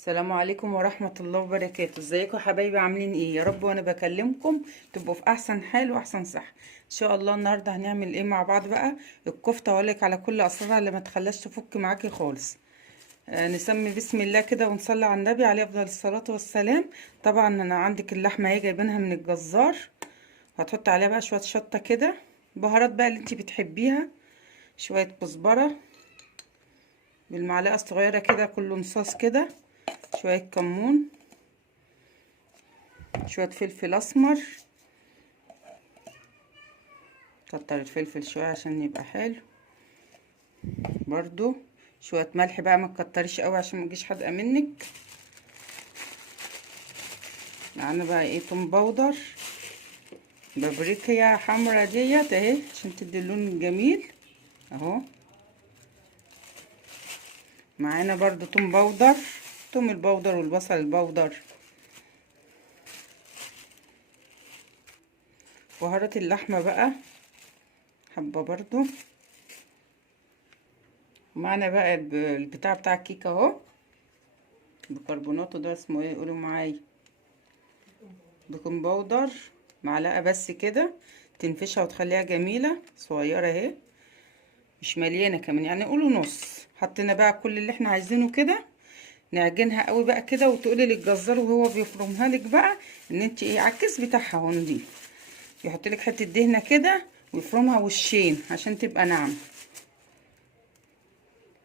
السلام عليكم ورحمة الله وبركاته. ازيكم يا حبايبي؟ عاملين ايه؟ يا رب وانا بكلمكم تبقوا في احسن حال واحسن صحة ان شاء الله. النهاردة هنعمل ايه مع بعض بقى؟ الكفتة، واقولك على كل اسرارها اللي ما تخليش تفك معاكي خالص. نسمي بسم الله كده ونصلي على النبي عليه افضل الصلاة والسلام. طبعا انا عندك اللحمة اهي جايبينها من الجزار، هتحط عليها بقى شوية شطة كده، بهارات بقى اللي انتي بتحبيها، شوية كزبرة بالمعلقة الصغيرة كده كل نصاص كده، شوية كمون، شوية فلفل اسمر، كتر الفلفل شوية عشان يبقى حلو، برضو شوية ملح بقى ما تكتريش قوي عشان ما تجيش حادقة منك. معانا بقى ايه؟ توم باودر، بابريكا حمرا ديت اهي عشان تدي اللون الجميل اهو. معانا برضو توم باودر، توم البودر والبصل البودر. بهارات اللحمة بقى حبة برضو. معانا بقى البتاع بتاع الكيكة اهو، بيكربوناته ده اسمه ايه؟ قولوا معايا. بيكنج باودر معلقة بس كده، تنفشها وتخليها جميلة صغيرة اهي، مش مليانة كمان يعني، قولوا نص. حطينا بقى كل اللي احنا عايزينه كده، نعجنها قوي بقى كده، وتقولي للجزار وهو بيفرمها لك بقى ان انت ايه، على الكيس بتاعها هو نضيف، يحط لك حته دهنه كده ويفرمها وشين عشان تبقى ناعمه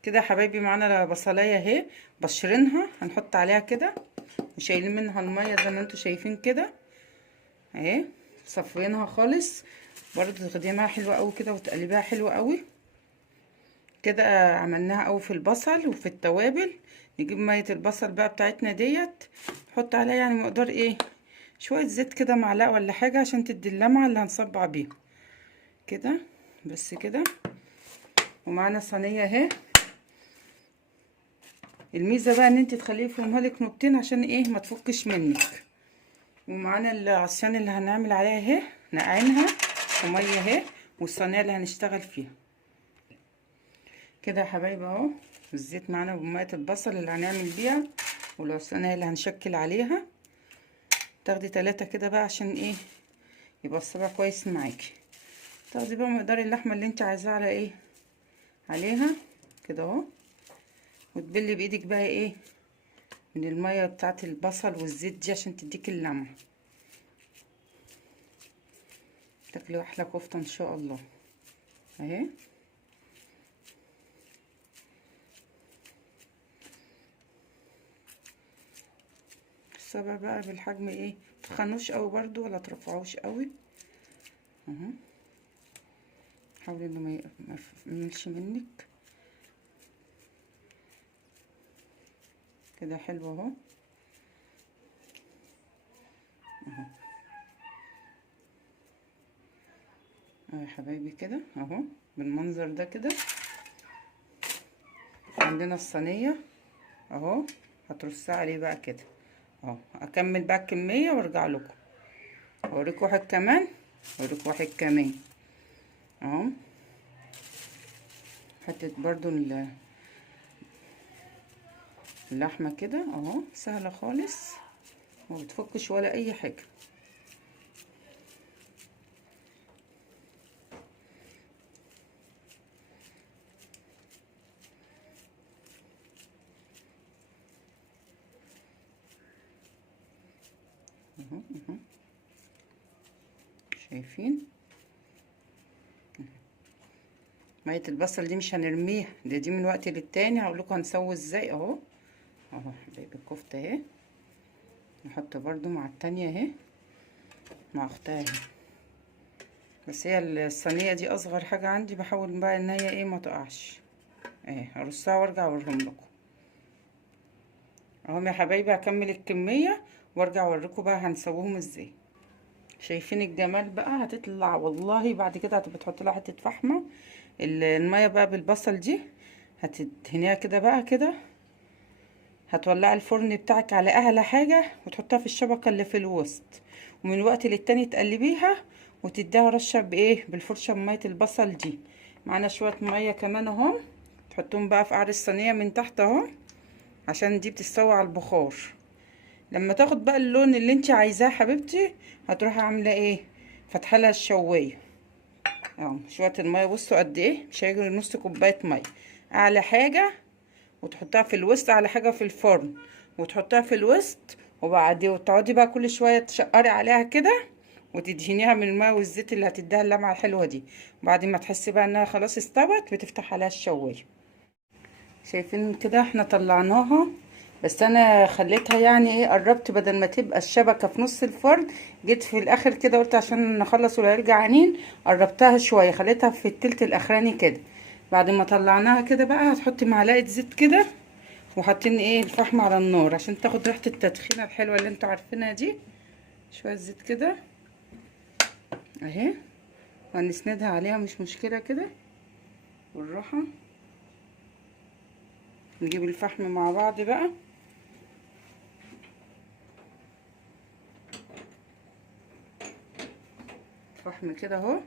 كده. يا حبايبي معانا بصلايه اهي بشرينها، هنحط عليها كده وشايلين منها الميه زي ما انتم شايفين كده اهي، صفيناها خالص. برضو تخدميها حلوه قوي كده وتقلبيها حلوه قوي كده. عملناها قوي في البصل وفي التوابل. نجيب ميه البصل بقى بتاعتنا ديت، نحط عليها يعني مقدار ايه، شويه زيت كده، معلقه ولا حاجه عشان تدي اللمعه اللي هنصبع بيها كده، بس كده. ومعانا صينيه اهي. الميزه بقى ان انت تخليه يفرمها لك نقطتين عشان ايه، ما تفكش منك. ومعانا العصيان اللي هنعمل عليها اهي، نقعينها في ميه اهي، والصينيه اللي هنشتغل فيها كده يا حبايبي اهو. الزيت معانا بميه البصل اللي هنعمل بيها، والعصيان اللي هنشكل عليها. تاخدي 3 كده بقى عشان ايه، يبقى الصبع كويس معاكي. تاخدي بقى مقدار اللحمه اللي انت عايزاه على ايه، عليها كده اهو، وتبلي بايدك بقى ايه من الميه بتاعه البصل والزيت دي عشان تديك اللمعه، تاكلي احلى كفته ان شاء الله اهي. الصبع بقى بالحجم ايه، متخنوش قوي برضو ولا ترفعوش قوي اهو. حاولي انه ما يملش منك كده، حلو اهو اهو. يا حبايبي كده اهو بالمنظر ده كده. عندنا الصينيه اهو، هترصها عليه بقى كده اهو. اكمل بقى الكميه وارجع لكم اوريكم واحد كمان، اوريكم واحد كمان اهو. حطيت برضو اللحمه كده اهو، سهله خالص ما بتفكش ولا اي حاجه اهو اهو. شايفين ميه البصل دي مش هنرميها، دي من وقت للتاني هقول لكم هنسوي ازاي اهو. اهو حبايبي الكفته اهي، نحط برضو مع التانية اهي، مع اختها اهي. بس هي الصينيه دي اصغر حاجه عندي، بحاول بقى ان هي ايه ما تقعش اهي. هرصها وارجع اوريهم لكم اهم يا حبايبي. هكمل الكميه وارجع اوريكم بقى هنسويهم ازاي. شايفين الجمال بقى؟ هتطلع والله بعد كده هتبقى تحط لها حته فحمه. الميه بقى بالبصل دي هتدهنيها كده بقى كده، هتولعي الفرن بتاعك على اعلى حاجه وتحطها في الشبكه اللي في الوسط، ومن وقت للتاني تقلبيها وتديها رشه بايه، بالفرشه بميه البصل دي. معانا شويه ميه كمان اهو، تحطهم بقى في قعر الصينيه من تحت اهو عشان دي بتستوي على البخار. لما تاخد بقى اللون اللي انت عايزاه حبيبتي، هتروحي عامله ايه، فاتحه لها الشوايه اهو. شويه الميه بصوا قد ايه، مش هيجري نص كوبايه ميه اعلى حاجه، وتحطها في الوسط على حاجه في الفرن، وتحطها في الوسط، وبعدين وتقعدي بقى كل شويه تشقري عليها كده، وتدهنيها من الماء والزيت اللي هتديها اللمعه الحلوه دي. وبعد ما تحسي بقى انها خلاص استوت، بتفتح عليها الشوايه. شايفين كده احنا طلعناها، بس انا خليتها يعني ايه، قربت بدل ما تبقى الشبكه في نص الفرن، جيت في الاخر كده قلت عشان نخلص والعيال جعانين، قربتها شويه خليتها في التلت الاخراني كده. بعد ما طلعناها كده بقى، هتحطي معلقه زيت كده، وحاطين ايه الفحم على النار عشان تاخد ريحه التدخينه الحلوه اللي انتوا عارفينها دي. شويه زيت كده اهي، وهنسندها عليها مش مشكله كده بالراحه. نجيب الفحم مع بعض بقى. فحم كده اهو،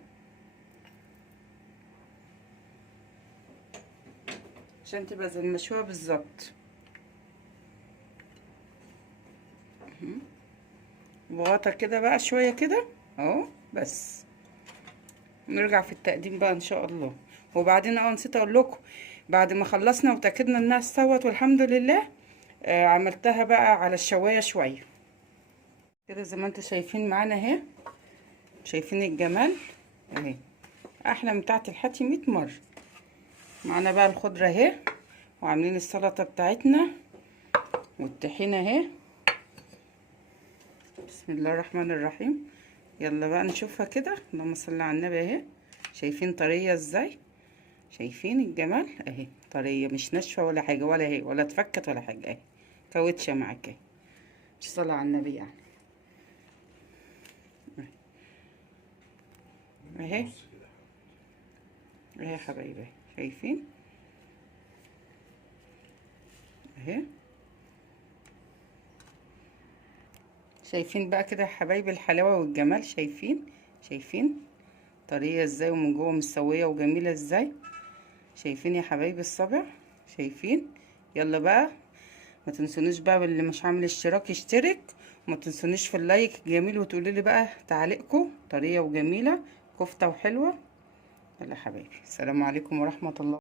عشان تبقى زي المشوية بالظبط. بغطا كده بقى شوية كده اهو بس. نرجع في التقديم بقى ان شاء الله. وبعدين نسيت اقول لكم، بعد ما خلصنا وتأكدنا انها استوت والحمد لله، عملتها بقى على الشواية شوية كده زي ما انتوا شايفين معانا اهي. شايفين الجمال اهي، احلى من بتاعت الحاتي 100 مرة. معانا بقى الخضرة اهي، وعاملين السلطة بتاعتنا والطحينة اهي. بسم الله الرحمن الرحيم. يلا بقى نشوفها كده، اللهم صل على النبي اهي. شايفين طريه ازاي؟ شايفين الجمال اهي، طريه مش ناشفه ولا حاجه، ولا هي ولا اتفكت ولا حاجه اهي، كاوتشه معاك اهي. مش صلاه على النبي يعني اهي اهي يا حبايبي. شايفين اهي. شايفين بقى كده يا حبايبي الحلاوه والجمال. شايفين طريه ازاي، ومن جوه مستويه وجميله ازاي. شايفين يا حبايبي الصابع؟ شايفين؟ يلا بقى ما تنسونيش بقى، باللي مش عامل اشتراك يشترك، وما تنسونيش في اللايك الجميل، وتقولي لي بقى تعليقكم. طريه وجميله، كفته وحلوه. يلا يا حبايبي، السلام عليكم ورحمه الله.